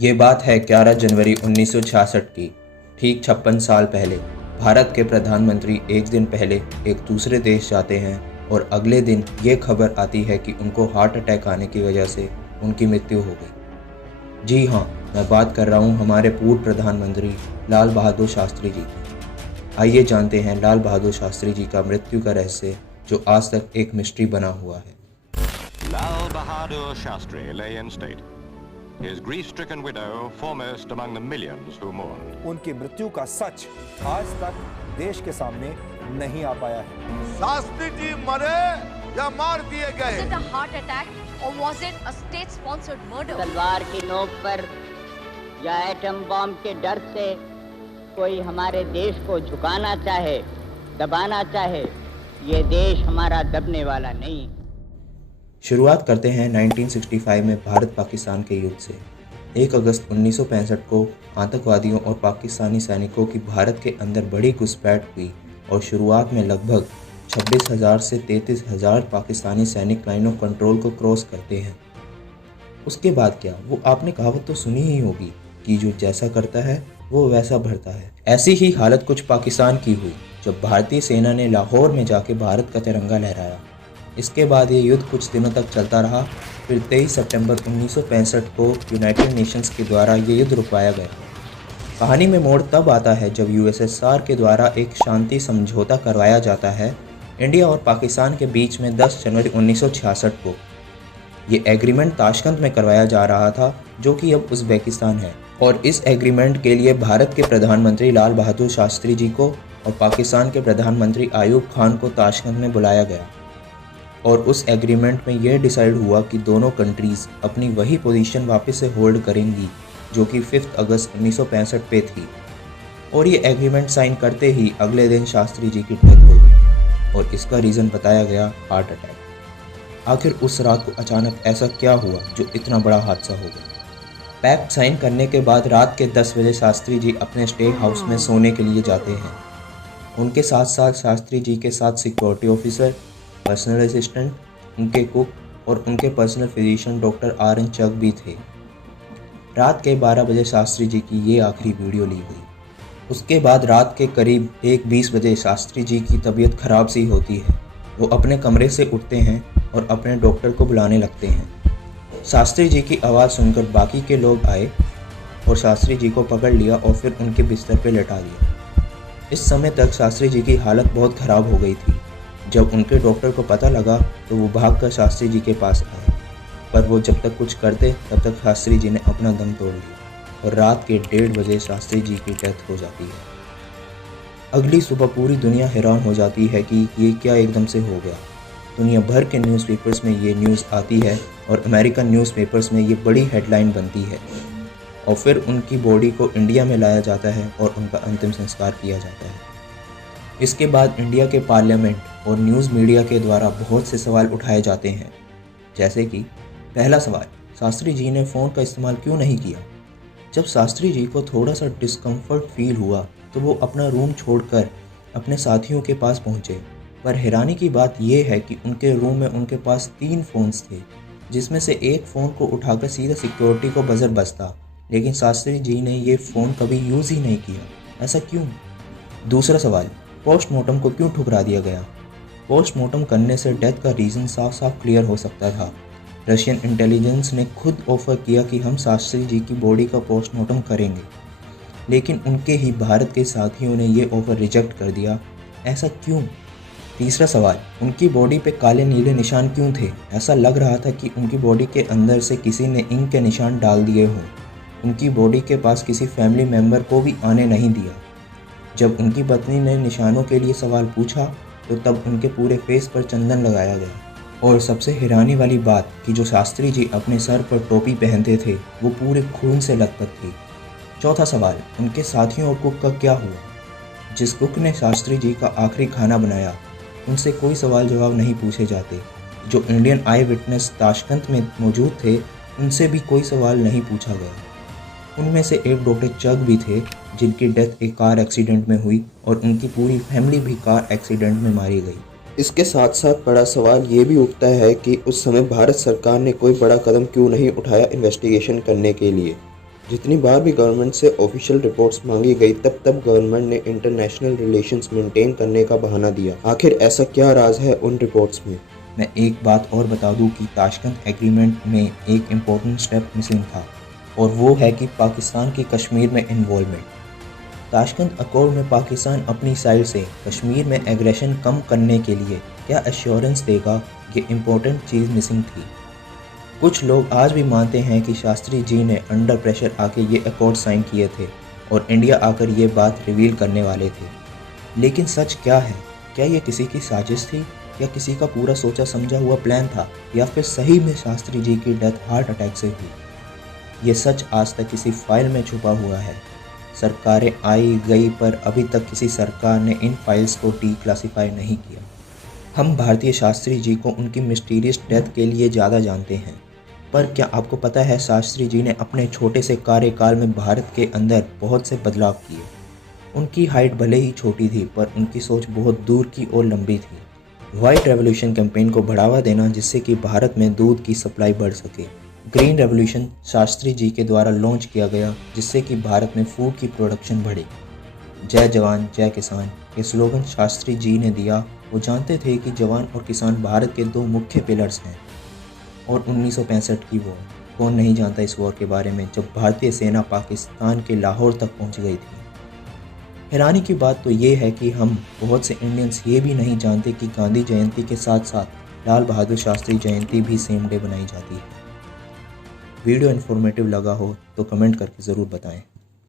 ये बात है 11 जनवरी 1966 की। ठीक 56 साल पहले भारत के प्रधानमंत्री एक दिन पहले एक दूसरे देश जाते हैं और अगले दिन ये खबर आती है कि उनको हार्ट अटैक आने की वजह से उनकी मृत्यु हो गई। जी हाँ, मैं बात कर रहा हूँ हमारे पूर्व प्रधानमंत्री लाल बहादुर शास्त्री जी की। आइए जानते हैं लाल बहादुर शास्त्री जी का मृत्यु का रहस्य, जो आज तक एक मिस्ट्री बना हुआ है। Lal Bahadur Shastri lay in state, his grief-stricken widow foremost among the millions who mourned. उनकी मृत्यु का सच आज तक देश के सामने नहीं आ पाया है। शास्त्री जी मरे या मार दिए गए? Was it a heart attack or was it a state-sponsored murder? तलवार की नोक पर या एटम बॉम्ब के डर से कोई हमारे देश को झुकाना चाहे, दबाना चाहे, ये देश हमारा दबने वाला नहीं। शुरुआत करते हैं 1965 में भारत पाकिस्तान के युद्ध से। 1 अगस्त 1965 को आतंकवादियों और पाकिस्तानी सैनिकों की भारत के अंदर बड़ी घुसपैठ हुई और शुरुआत में लगभग 26,000 से 33,000 पाकिस्तानी सैनिक लाइन ऑफ कंट्रोल को क्रॉस करते हैं। उसके बाद क्या, वो आपने कहावत तो सुनी ही होगी कि जो जैसा करता है वो वैसा भरता है। ऐसी ही हालत कुछ पाकिस्तान की हुई जब भारतीय सेना ने लाहौर में जाके भारत का तिरंगा लहराया। इसके बाद ये युद्ध कुछ दिनों तक चलता रहा। फिर 23 सितंबर 1965 को यूनाइटेड नेशंस के द्वारा ये युद्ध रुकवाया गया। कहानी में मोड़ तब आता है जब यूएसएसआर के द्वारा एक शांति समझौता करवाया जाता है इंडिया और पाकिस्तान के बीच में 10 जनवरी 1966 को। ये एग्रीमेंट ताशकंद में करवाया जा रहा था, जो कि अब उज़्बेकिस्तान है, और इस एग्रीमेंट के लिए भारत के प्रधानमंत्री लाल बहादुर शास्त्री जी को और पाकिस्तान के प्रधानमंत्री आयूब खान को ताशकंद में बुलाया गया। और उस एग्रीमेंट में यह डिसाइड हुआ कि दोनों कंट्रीज़ अपनी वही पोजीशन वापस से होल्ड करेंगी जो कि 5 अगस्त 1965 पे थी। और ये एग्रीमेंट साइन करते ही अगले दिन शास्त्री जी की डेथ हो गई और इसका रीज़न बताया गया हार्ट अटैक। आखिर उस रात को अचानक ऐसा क्या हुआ जो इतना बड़ा हादसा हो गया? पैक्ट साइन करने के बाद रात के 10 बजे शास्त्री जी अपने स्टेट हाउस में सोने के लिए जाते हैं। उनके साथ साथ शास्त्री जी के साथ सिक्योरिटी ऑफिसर, पर्सनल असिस्टेंट, उनके कुक और उनके पर्सनल फिजिशियन डॉक्टर RN चक भी थे। रात के 12 बजे शास्त्री जी की ये आखिरी वीडियो ली गई। उसके बाद रात के करीब 1:20 बजे शास्त्री जी की तबीयत खराब सी होती है। वो अपने कमरे से उठते हैं और अपने डॉक्टर को बुलाने लगते हैं। शास्त्री जी की आवाज़ सुनकर बाकी के लोग आए और शास्त्री जी को पकड़ लिया और फिर उनके बिस्तर पर लेटा दिया। इस समय तक शास्त्री जी की हालत बहुत ख़राब हो गई थी। जब उनके डॉक्टर को पता लगा तो वो भागकर शास्त्री जी के पास आए, पर वो जब तक कुछ करते तब तक शास्त्री जी ने अपना दम तोड़ लिया और रात के 1:30 बजे शास्त्री जी की डेथ हो जाती है। अगली सुबह पूरी दुनिया हैरान हो जाती है कि ये क्या एकदम से हो गया। दुनिया भर के न्यूज़पेपर्स में ये न्यूज़ आती है और अमेरिकन न्यूज़पेपर्स में ये बड़ी हेडलाइन बनती है और फिर उनकी बॉडी को इंडिया में लाया जाता है और उनका अंतिम संस्कार किया जाता है। इसके बाद इंडिया के पार्लियामेंट और न्यूज़ मीडिया के द्वारा बहुत से सवाल उठाए जाते हैं, जैसे कि पहला सवाल, शास्त्री जी ने फ़ोन का इस्तेमाल क्यों नहीं किया? जब शास्त्री जी को थोड़ा सा डिस्कम्फर्ट फील हुआ तो वो अपना रूम छोड़कर अपने साथियों के पास पहुँचे, पर हैरानी की बात यह है कि उनके रूम में उनके पास 3 फ़ोन्स थे, जिसमें से एक फ़ोन को उठाकर सीधा सिक्योरिटी को बजर बजता, लेकिन शास्त्री जी ने ये फ़ोन कभी यूज़ ही नहीं किया। ऐसा क्यों? दूसरा सवाल, पोस्टमार्टम को क्यों ठुकरा दिया गया? पोस्टमार्टम करने से डेथ का रीज़न साफ साफ क्लियर हो सकता था। रशियन इंटेलिजेंस ने खुद ऑफ़र किया कि हम शास्त्री जी की बॉडी का पोस्टमार्टम करेंगे, लेकिन उनके ही भारत के साथियों ने ये ऑफ़र रिजेक्ट कर दिया। ऐसा क्यों? तीसरा सवाल, उनकी बॉडी पे काले नीले निशान क्यों थे? ऐसा लग रहा था कि उनकी बॉडी के अंदर से किसी ने इंक के निशान डाल दिए हों। उनकी बॉडी के पास किसी फैमिली मेम्बर को भी आने नहीं दिया। जब उनकी पत्नी ने निशानों के लिए सवाल पूछा तो तब उनके पूरे फेस पर चंदन लगाया गया। और सबसे हैरानी वाली बात कि जो शास्त्री जी अपने सर पर टोपी पहनते थे वो पूरे खून से लथपथ थी। चौथा सवाल, उनके साथियों और कुक का क्या हुआ? जिस कुक ने शास्त्री जी का आखिरी खाना बनाया उनसे कोई सवाल जवाब नहीं पूछे जाते। जो इंडियन आई विटनेस ताशकंद में मौजूद थे उनसे भी कोई सवाल नहीं पूछा गया। उनमें से एक डॉक्टर चक भी थे जिनकी डेथ एक कार एक्सीडेंट में हुई और उनकी पूरी फैमिली भी कार एक्सीडेंट में मारी गई। इसके साथ साथ बड़ा सवाल ये भी उठता है कि उस समय भारत सरकार ने कोई बड़ा कदम क्यों नहीं उठाया इन्वेस्टिगेशन करने के लिए। जितनी बार भी गवर्नमेंट से ऑफिशियल रिपोर्ट्स मांगी गई तब गवर्नमेंट ने इंटरनेशनल रिलेशंस मेंटेन करने का बहाना दिया। आखिर ऐसा क्या राज है उन रिपोर्ट्स में? मैं एक बात और बता दूं कि ताशकंद एग्रीमेंट में एक इम्पोर्टेंट स्टेप मिसिंग था, और वो है कि पाकिस्तान की कश्मीर में इन्वॉल्वमेंट। ताशकंद अकॉर्ड में पाकिस्तान अपनी साइड से कश्मीर में एग्रेशन कम करने के लिए क्या एश्योरेंस देगा, ये इम्पोर्टेंट चीज़ मिसिंग थी। कुछ लोग आज भी मानते हैं कि शास्त्री जी ने अंडर प्रेशर आके ये अकॉर्ड साइन किए थे और इंडिया आकर ये बात रिवील करने वाले थे। लेकिन सच क्या है? क्या ये किसी की साजिश थी, या किसी का पूरा सोचा समझा हुआ प्लान था, या फिर सही में शास्त्री जी की डेथ हार्ट अटैक से हुई? ये सच आज तक किसी फाइल में छुपा हुआ है। सरकारें आई गई, पर अभी तक किसी सरकार ने इन फाइल्स को डीक्लासिफाई नहीं किया। हम भारतीय शास्त्री जी को उनकी मिस्टीरियस डेथ के लिए ज़्यादा जानते हैं, पर क्या आपको पता है शास्त्री जी ने अपने छोटे से कार्यकाल में भारत के अंदर बहुत से बदलाव किए। उनकी हाइट भले ही छोटी थी, पर उनकी सोच बहुत दूर की और लंबी थी। वाइट रेवोल्यूशन कैंपेन को बढ़ावा देना, जिससे कि भारत में दूध की सप्लाई बढ़ सके। ग्रीन रेवोल्यूशन शास्त्री जी के द्वारा लॉन्च किया गया, जिससे कि भारत में फूड की प्रोडक्शन बढ़े। जय जवान जय किसान ये स्लोगन शास्त्री जी ने दिया। वो जानते थे कि जवान और किसान भारत के दो मुख्य पिलर्स हैं। और 1965 की वॉर, कौन नहीं जानता इस वॉर के बारे में, जब भारतीय सेना पाकिस्तान के लाहौर तक पहुंच गई थी। हैरानी की बात तो ये है कि हम बहुत से इंडियंस ये भी नहीं जानते कि गांधी जयंती के साथ साथ लाल बहादुर शास्त्री जयंती भी सेम डे बनाई जाती है। वीडियो इन्फॉर्मेटिव लगा हो तो कमेंट करके ज़रूर बताएं।